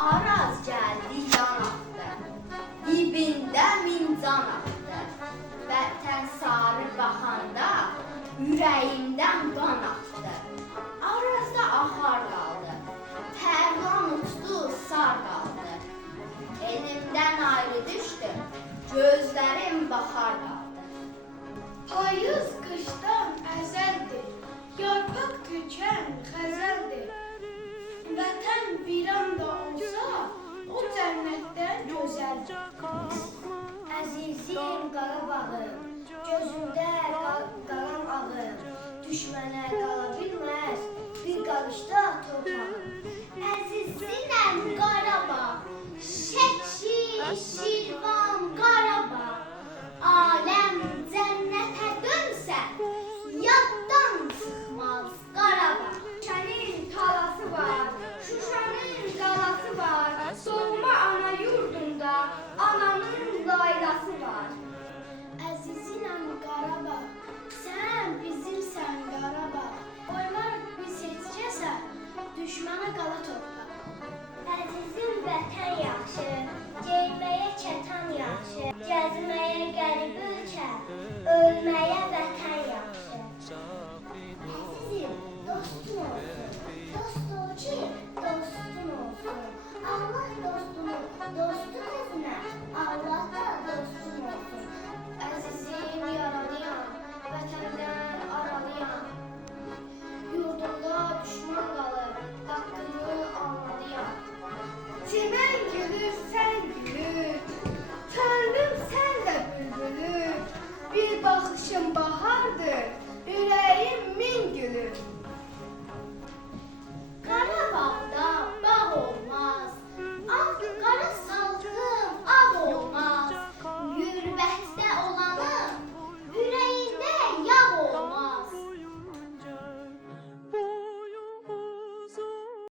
Araz gəldi yanaqdı, dibində min can axdı. Vətən sarı baxanda ürəyimdən qan axdı. Arazda ahar qaldı, tərlan uçdu, sar qaldı. Elimdən ayrı düşdü, gözlərim bahar qaldı. Payız qışdan əzəldir, yarpaq tökən xəzəldir. Vətən viran da olsa, o cənnətdən gözəldir. Əzizim Qarabağım, gözümdə qalan ağım, düşmənə qala bilməz, bir qarışda torpağım. Əzizim Qarabağ, Şəki, Şirvan, Qarabağ, aləm cənnətə dönsə, yaddan çıxmaz Qarabağ. Şuşanın talası var, Şuşanın qalası var, doğma ana yurdunda ananın laylası var. Əzizim Qarabağ, sən bizimsən Qarabağ. Qoymarıq biz heç kəsə, düşmənə qala